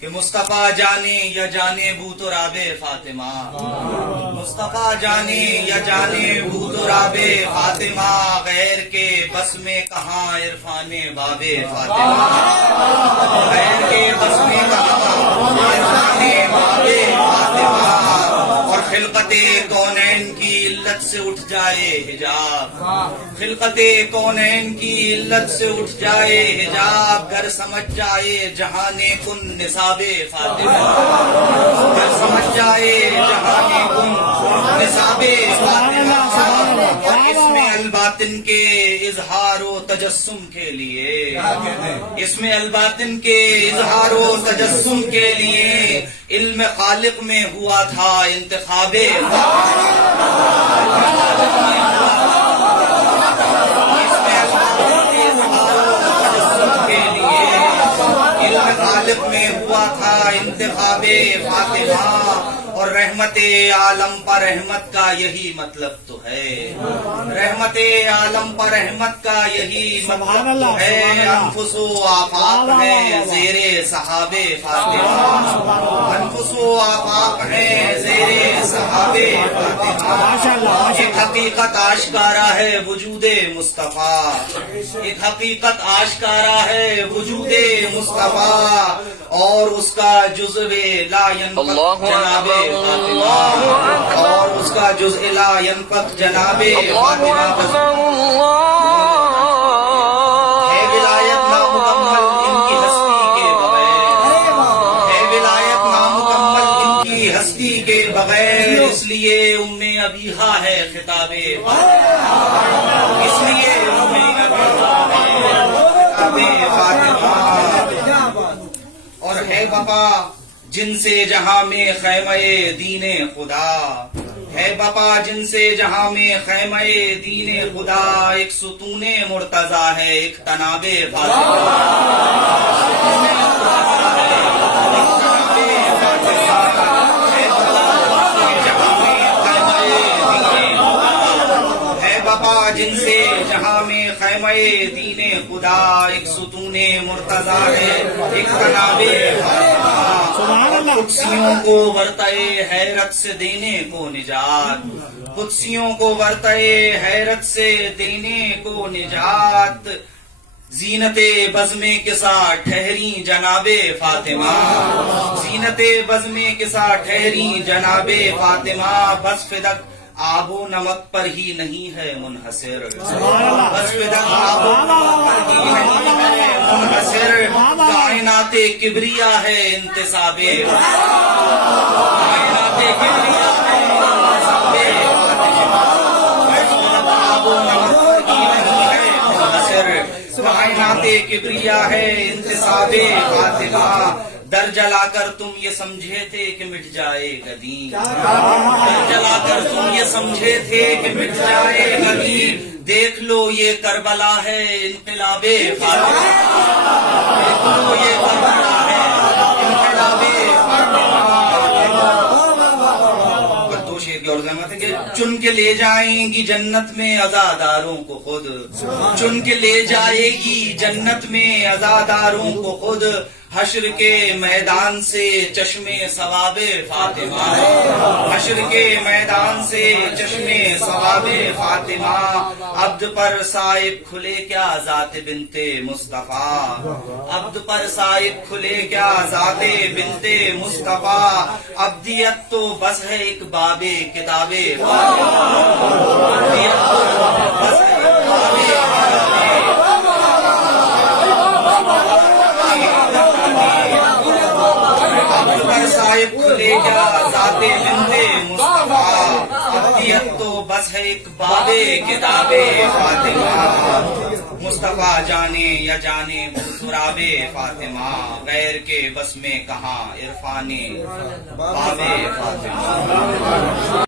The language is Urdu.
کہ مصطفیٰ جانے یا جانے بو تو راب فاطمہ، مصطفیٰ جانے یا جانے بو تو راب فاطمہ، غیر کے بس میں کہاں عرفان باب فاطمہ، غیر کے بس میں کہاں عرفان باب فاطمہ، اور خلقت کونین کی علت سے اٹھ جائے حجاب، خلقت کونین کی علت سے اٹھ جائے حجاب، گھر سمجھ جائے جہان کن نصاب فاطمہ، گھر سمجھ جائے جہان کن نصاب فاطمہ، اور اس میں الباطن کے اظہار و تجسم کے لیے، اس میں الباطن کے اظہار و تجسم کے لیے علم خالق میں ہوا تھا انتخاب خالق میں ہوا تھا انتخاب فاطمہ، اور رحمت عالم پر رحمت کا یہی مطلب تو ہے، رحمت عالم پر رحمت کا یہی مطلب تو ہے، انفس و آفاق ہے زیر صحاب فاطمہ، انفس و آفاق ہے زیر صحاب فاطمہ، ایک حقیقت آشکارا ہے وجود مصطفیٰ، ایک حقیقت آشکارا ہے وجود مصطفیٰ، اور اس کا جزو لا ينفق جناب فاطمہ، اور اس کا جزء لا ينفق جناب فاطمہ، ہے ولایت نامکمل ان کی ہستی کے بغیر، ہے ولایت نامکمل ان کی ہستی کے بغیر، اس لیے ام ابیہا ہے خطاب فاطمہ، اس لیے ام ابیہا ہے خطاب فاطمہ، اور ہے بپا جن سے جہاں میں خیمہ دین خدا، ہے بپا جن سے جہاں میں خیمہ دین خدا، ایک ستون مرتضی ہے ایک تناب فاطمہ، جن سے جہاں میں خیمہ دین خدا، ایک ستون مرتضی ہے ایک تناب فاطمہ، قدسیوں کو ورطۂ حیرت سے دینے کو نجات، قدسیوں کو ورطۂ حیرت سے دینے کو نجات، زینت بزم کے ساتھ ٹھہری جناب فاطمہ، زینت بزم کے ساتھ ٹھہری جناب فاطمہ، بس فدق آب و نمک پر ہی نہیں ہے منحصر، بس فدق آب و نمک پر ہی نہیں ہے منحصر، کائنات کبریا ہے انتصاب، کائنات کبریا ہے انتصاب، آب و نمک پر ہی نہیں ہے منحصر، کائنات کبریا ہے انتصاب فاطمہ، در جلا کر تم یہ سمجھے تھے کہ مٹ جائے گا دین، در جلا کر تم یہ سمجھے تھے کہ مٹ جائے گا دین، دیکھ لو یہ کربلا ہے انقلاب فاطمہ، دیکھ لو یہ کربلا ہے انقلاب فاطمہ، دو شعر کی اور ضمانت ہے کہ چن کے لے جائیں گی جنت میں عزاداروں کو خود، چن کے لے جائے گی جنت میں عزاداروں کو خود، حشر کے میدان سے چشم ثواب فاطمہ، حشر کے میدان سے چشم ثواب فاطمہ، عبد پر صائب کھلے کیا ذات بنت مصطفیٰ، عبد پر صائب کھلے کیا ذات بنت مصطفیٰ، عبدیت تو بس ہے ایک باب کتاب فاطمہ، عبدیت تو بس ہے ایک باب صاحب کھلے کیا ذات بنت مصطفیٰ، عبدیت تو بس ہے ایک باب کتاب فاطمہ، مصطفیٰ جانے یا جانے سراب فاطمہ، غیر کے بس میں کہاں عرفان باب فاطمہ۔